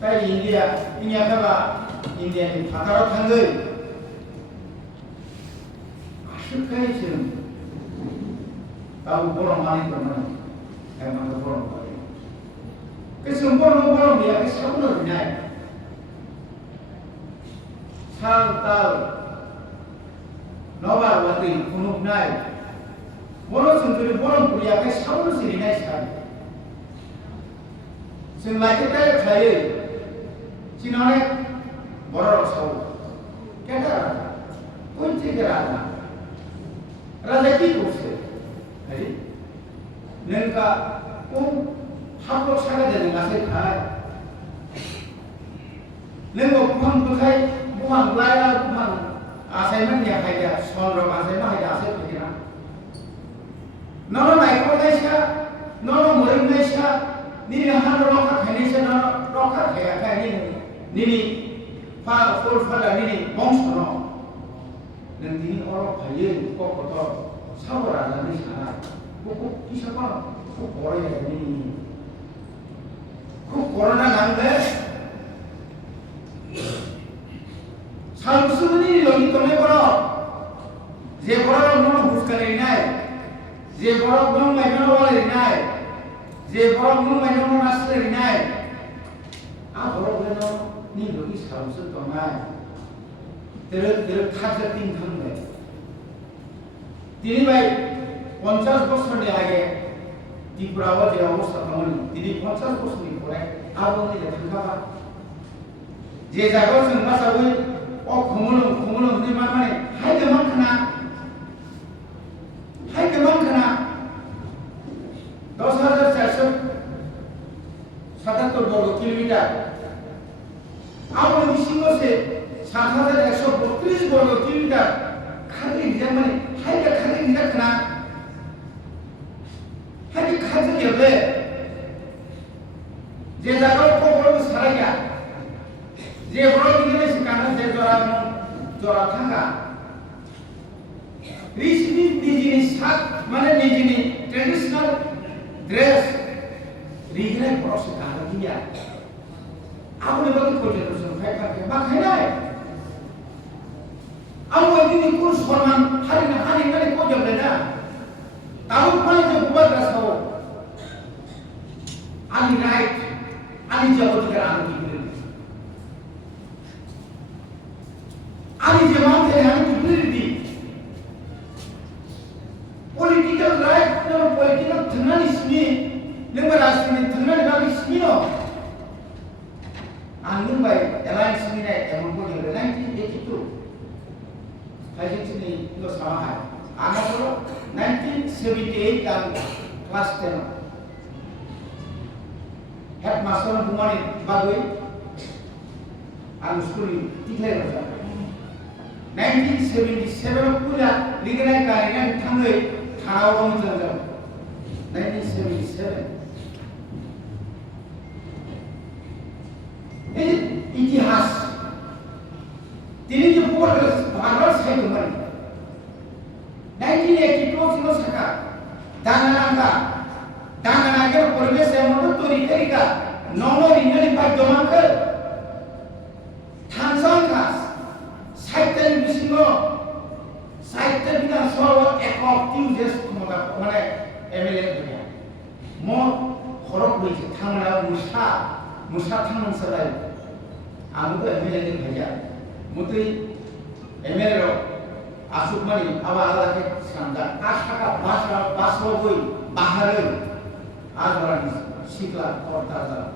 ताई इंडिया का इंडिया नि फाताराव थांगै आसुखाय जों गाव बर' मानि दंमोन एमान बर' मानि के जों बर' गैया के साबनो बिनाय साल ताल नबा वाति खुनुबनाय बर' जों जुदि बर' गैया के साबनो सिरिनाय सान जों लाइके थायो चिनाने बर' साव केटा कुंची के राजा की कोसे है नंका हापो सागा देने गासे खाय नंगो बुहां बुखाय बुहां लाया बुहां आसाइमेंट या खायदा सनर आसाइमेंट हायदा आसाइ फैना ननो नायको नायसा ननो मोरै नायसा निनि हानो रखा खायनैसा ननो रखा खाया खायनि निनि फा फुल फाला निनि बंश न नंदिनि अरब फायो ककत सावरा जानि साना कुकु किसपा खुब बड़े निनि खुब कोरोना नांदे सालसुनि लगी तने बड़ जे बड़ न हुस्काले नाय जे बड़ न माइनो वाले नाय जे बड़ न माइनो नासले नाय आ बड़ बेनो नि लगी सालसु तनाय तेरे खाजा तीन थांबाय তিনি ভাই 50 বছরनि आगे त्रिपुराव जे अवस्था दंमोन दिनै 50 বছরनि পরে आबोनि थांखाबा जे जायगायाव जों बासावै खमुनो नि माने हाय गोबां खोना 10,477 বর্গ কিলোমিটার आबोनि सिङाव से 7,132 বর্গ কিলোমিটার खाली गिजा माने हायगा खाली गिजा खोना हायगा खाजो गेबे जे जागाव खबर साराया जे बड़ गिने सिकाना जे जरा थांगा रिसिनि निजिनि सात माने निजिनि ट्रेडिशनल ड्रेस रिगने बड़ सिकाना दिया आबोनि बागै कयजन फायफा मा खायनाय आं दिनै कुल सनमान हारिनानै कजोबलेना दाबो फाय जों गुबाद्रासाव आंनि राइट आंनि जबोदगार आं गिदिर आंनि जमाव थे आं गिदिर दि पलिटिकल राइट न पलिटिकल थंनानि स्नि नों राजनीति थंनानि बागै स्नि न आं नोंबाय एलायन्स नि एमन को 1982 Hajjini itu sama hai. Anak itu 1978 kan kelas 10. Headmaster Bumani Bagui, anu sekolah tiga orang. 1977 punya ligai kalian tanggai tahun jauh. 1977. Ini itihas. Ini juga bagus saya kemarin. 1982 sih saka. Dangan aja परिवेश yang menurut Rika, nomor ini dipakai doangkan. Tansan kas, saitan bismo, saitan kita soal ekoptiu jes mana MLA dunia. Mau korok biji tangan musa tangan selai. Aku tu MLA ni kerja. Mutri MLA asuk mani awal lagi skandal. Asaka basro boy baharin. Adoran sikla korta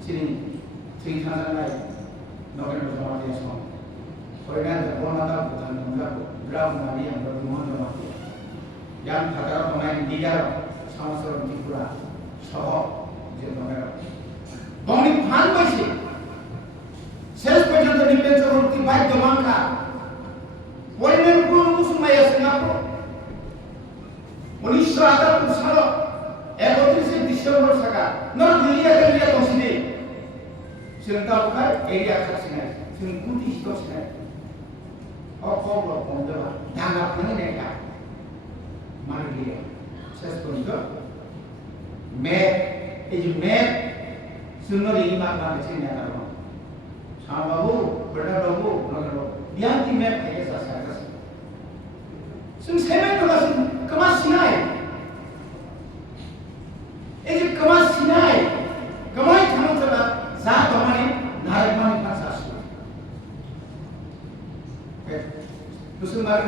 sini cerita nanti November sama dia semua. Orang ada orang ada bukan orang berapa hari yang berumur sama dia. Yang kata pemain tiga sama seorang Tripura, Soho, dia November. Bangni pan masih. Sales pejana di pencet roti baik domangka. Orang pun musuh maya Singapura. Unisra ada pun salah. 31 Desember saka nor dunia kerja tosini sentau kai area kasina sengkuti tosina okoblo pondela dana pani neka margia ses ponto map जोंनो रिनि मागना चिन्या करो साबाबु बड़ाबु नगरो बियांति map है सासागस जों semen दगासिन कमा सिनाय ए जे कमा सिनाय कमाय थांचला जा दमानि नारकमानि फासासु मुसलमान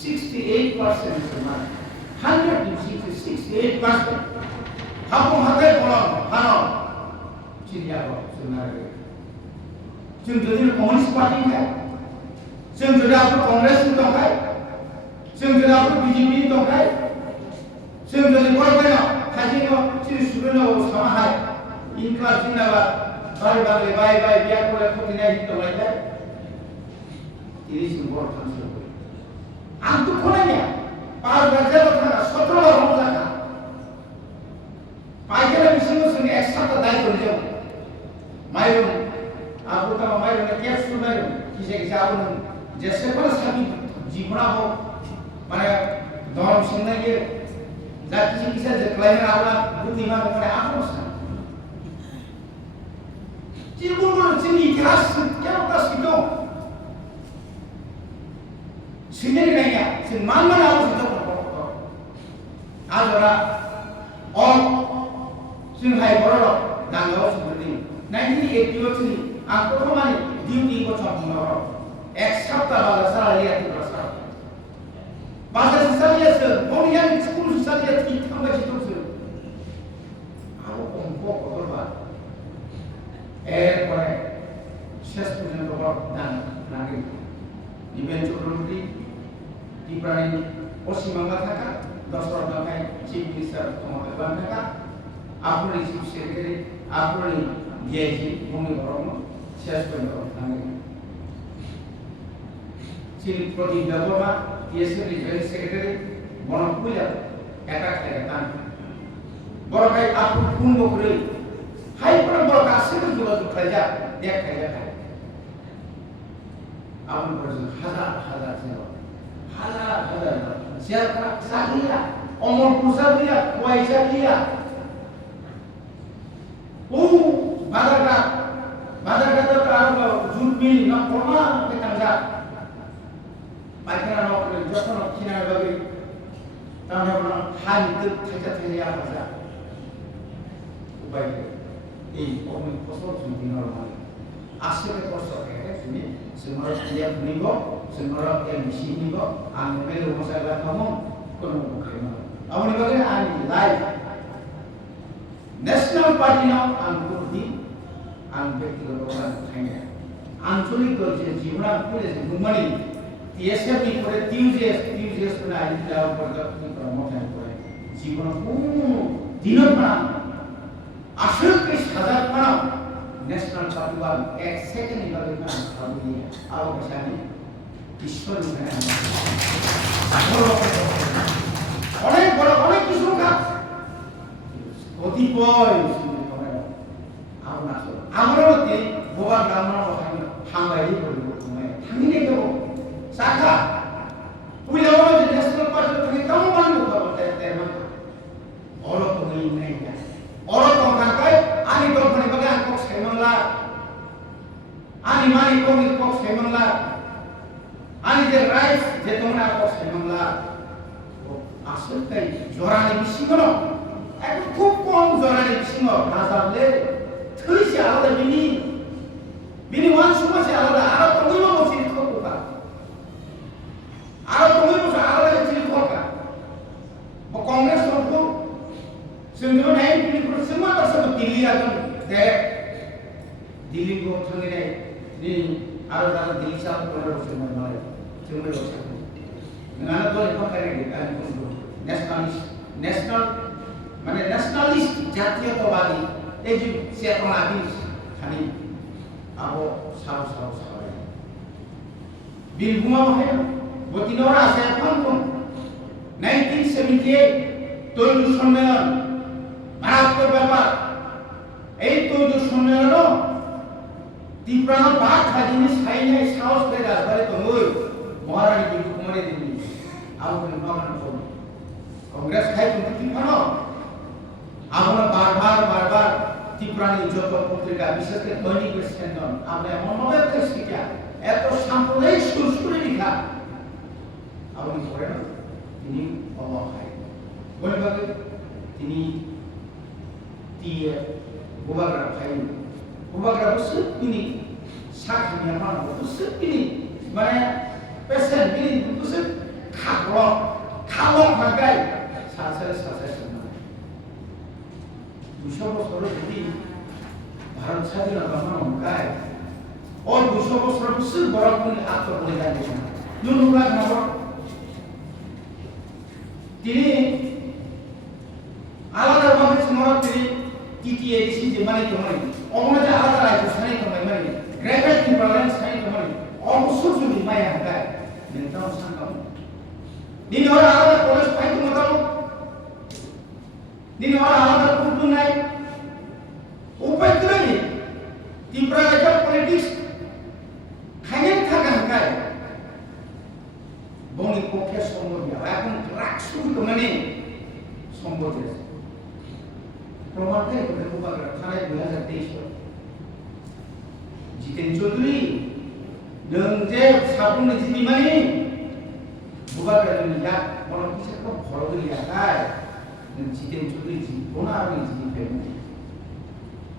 68% मुसलमान 168% हाबो हाथे बोलो हानो चिन्याबो जोंनारो जों जुदि कम्युनिस्ट पार्टी है जों जुदि आपको कांग्रेस में दंखाय जों जुदि आपको बीजेपी में दंखाय जों जुदि बरबायना खाजिनो सिरि सुरनो समाहाय इनक्लाब जिनाबा बाय बाय बाय बाय बिया कोले खतिनाय हितलायलाय इरिसिम बर थांसो आं तो खोनाया 5 बार थाना 17 बार हम जाका पाइकेला बिसिङाव जों एक सप्ताह दायित्व जों माइरं आपको तो माइरं ने कैप्सूल माइरं किसे आपको जैसे पर सभी जीवना हो माने दौर सिंह ये जाति किसे जक्लाइनर आवला बुद्धिमान माने आपको सा जीवन जोंनि इतिहास क्या होता सिद्धो सिद्धनि नाया जों मान आवो सिद्धो आज ओरा और जों हाय बर'र नांगौ सुबुंनि 1988 नि आंखौ खामानि डिउटि गथ'फोरनो एक सप्ताह बाला सालालिया तुरसा बाजार सालियासो बनिया स्कुल सालिया थि थांबाय सिथोसो आरो अंक गथ'बा परे शेष पर्यन्त दान नागिर इभेन्ट चक्रवर्ती टिप्रानि पश्चिम बांला थाका दशरथ दाखाय चीफ मिनिस्टार क्षमता बान थाका आपनि चिफ सेक्रेटारि आपनि डीआईजी भूमि भरम शेष पर्यन्त नागिर Shri Pradip Debbarma TSL joint secretary बनपुला एटा खायतान बरखाय आपु फुन बखरै हाय पर बरखा सिर जुगा जुखायजा देख खायजा खाय आपन पर हजार सियार सालिया अमरपुर सालिया कुआइसा लिया ओ बादारगा तो आरो जुट मिल न परमा के तंजा पाइखाना न जसन खिना बागै ताना बना हानि तक थाजा थाया बाजा उपाय এই অনেক ফসল সুবিধার মানে আসলে কষ্ট করে তুমি সেমার ইয়া নিব সেমার এমসি নিব আমি মেলে মশলা খামো কোন মুখে না আমনি বলে আমি লাইভ ন্যাশনাল পার্টি নাও আনকুদি আন ব্যক্তিগত খাইনা আঞ্চলিক যে জীবনা করে যে মুমানি টিএসএফ নি করে টিউজিএস না আইন লাভ পর্যন্ত প্রমোশন করে জীবন কোন দিনপনা আসল के सजा पाना नेशनल पार्टी वाल एक सेकंड निकाले ना अभी आओ बचाने ईश्वर ने অনেক বড় অনেক কিছু কাজ কতিপয় আমরা মতে গোবা গ্রামের কথা হাঙ্গাই বলব তুমি থামিনে দেব শাখা পুইলাও যে ন্যাশনাল পার্টি তুমি তাও বানবো করতে তেমন অল তুমি নাই না অল তংখানকাই আনি দলখানি বাগে আনকক সেমনলা আনি মানি কমি কক সেমনলা আনি যে রাইস যে তোমরা কক সেমনলা আসল তাই জরানি বিসিগনো একটু খুব কম জরানি বিসিগ নাজাবলে থৈছে আলাদা বিনি ওয়ান সমাজে আলাদা আরো তুমি বসি খোকা আরো তুমি বসে আলাদা চিনি খোকা কংগ্রেস তো जोंनो 90% semua tersebut dilihatkan dek dili go thangine ni aro dal dili sa kono semua male जोंनो रसा ngana to eko kare kan national মানে ন্যাশনালিস্ট জাতীয়তাবাদী এই যে চেতনাবিদ খানি আবো সাও বীরভূমা হয় বতিনরা আছে এখন 1978 তৈরি সম্মেলন মারাত্মক ব্যাপার এই তৈরি সম্মেলন তীব্রান বাদ খাদিনি সাইনে সাহস করে রাজবাড়ি তঙ্গই মহারানী বিন্দু কুমারী দেবী আবুল বাগান কংগ্রেস খাই তুমি কি খানো আমরা বারবার ত্রিপুরানি যত পত্রিকা বিশেষ করে দৈনিক স্পেন্দন আমরা এমনভাবে একটা শিক্ষা এত সাম্প্রদায়িক সুরে লেখা আপনি পড়েন তিনি অবাক হয় বলবাগে তিনি গোবাগ্রা ভাই গোবাগ্রা বসে তিনি সাক্ষী মানুষ বসে তিনি মানে পেশেন্ট তিনি বসে খালো ভাগাই সাথে সাথে 200 বছর যদি ভারত স্বাধীনতা মানকায় ও 200 বছর বসে বড় কোনো আত্মবলিদান দিয়েছেন নুনুরা নগর তিনি আলাদাভাবে সময় তিনি টিটিএডিসি যে মানে তোমার অমনে আলাদা রাজ্য সানি তোমার মানে গ্রেটার ত্রিপুরা সানি তোমার অবসর যদি মায়া হাকায় নেতাও সাংকাম দিন ওরা আলাদা কলেজ পাইতো মতাম দিন ওরা আলাদা কুটু নাই উপায় করে নি ত্রিপুরা রাজ্য পলিটিক্স খাইয়ে থাকা হাকায় বনি পক্ষে সম্ভব না এখন রাখসু তো মানে সম্ভব আছে প্রমাণ है तो गोबाग्रा थाने 2023 जितेन चौधरी नों जे साबुन जिनि माने गोबाग्रा नि या मन किसे को भरो गया है जितेन चौधरी जी कोना आरो जिनि पे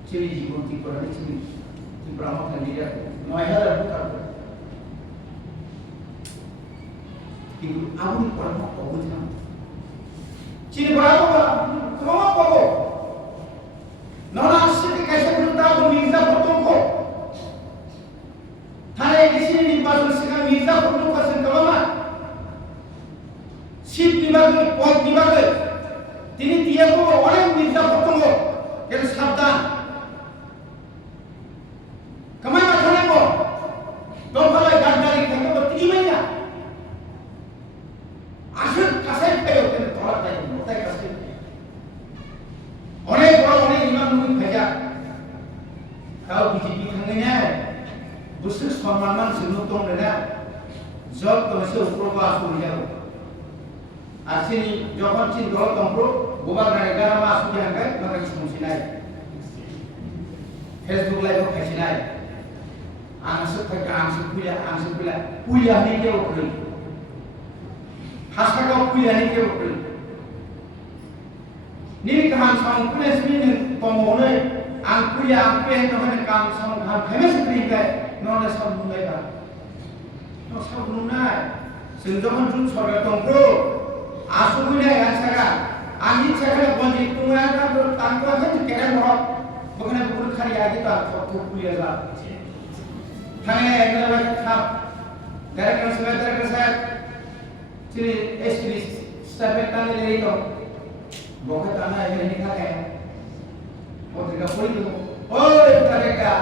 चेरी जीवन की पर चिनि की ब्राह्मण का लिया 9000 भूता কিন্তু আমি পরামর্শ বুঝলাম চিনি বড় তোমার পাবো नौना आश्चर्य कैसे मिलता है वो मिर्जापुर को थाने किसी ने निर्वाचन से कहा मिर्जापुर का संकलनमा शीत विभाग में पद विभाग তিনি দিয়ে को অনেক মির্জাপুর को এর সাবধান कमाई माथाने को দোকানে গাড়ি থেকে তো 3 মহিনা আসল কাছে পেও কেন ধরা যায় মোটাই কাছে অনেক বড় অনেক ইমাম মুই ভেজা তাও বিজেপি থাঙ্গেনা বুঝতে সম্মান মান সুন্নতম রেনা জব তোমাসে উপর আসু যাও আর সিনি যখন চিন দল তম্প্র গোবাগ্রা গারামা আসু জাঙ্গাই মাকা সমসিনাই ফেসবুক লাইভ খাইছিনাই আংসু ফাইকা আংসু কুইলা কুইলা নি কেও কই হাসকাও কুইলা নি কেও কইนี่การสอนคุณเอสมีหนึ่งตรงเลยอังคุยอังเป็นทำให้การสอนทำให้ไม่สตรีเลยนอนในสอนมุ้งเลยกันนอนสอนมุ้งได้ซึ่งจะมันจุดสอนตรงโปรอาสุวินัยอันสักการอันนี้ใช้แค่บางทีตัวนั้นก็ต่างกันแค่จะแก้หมดบางทีบุรุษขายยาที่ต่างถูกคุยกันทางนี้เรื่องอะไรครับแต่ละคนสมัยแต่ละคนใช้ที่เอสพีสเตปเป็นตั้งเลยตัวบอกให้ตาหน้าอย่างนี้ข้าแกพอถึงกับคุยดูโอ้ยตาเด็กอะ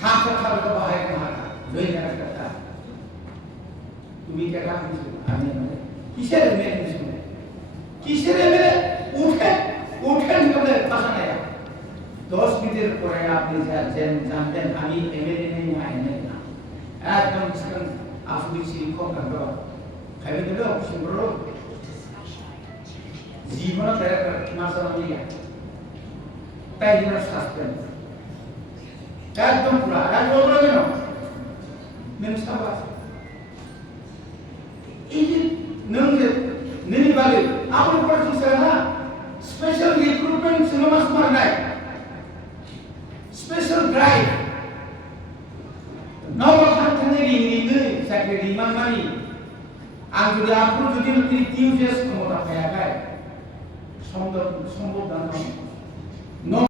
ทางจะทำก็บ้าให้กันมาด้วยกันกันतुम क्या काम किसी आने में किसे रे मेरे किसी किसे रे मेरे उठे निकले पसंद आया 10 मिनट परे आपने जैन जानते हैं हमें एमएलए नहीं आए नहीं ना एकदम इसका आफू सिरी को कर दो खाली तो लो सिंबरो जीवन तेरे मासा नहीं है पहले शास्त्र एकदम पूरा आज बोल रहे हो मैंने सब ये नंगे नहीं वाले आपने पढ़ा सुना है special recruitment cinema smart night special drive नौ बार थाने रिंग सेक्रेटरी मानी आं जुदी आपको जुदी तीन यूजेस को मोटा पाया है संबोधन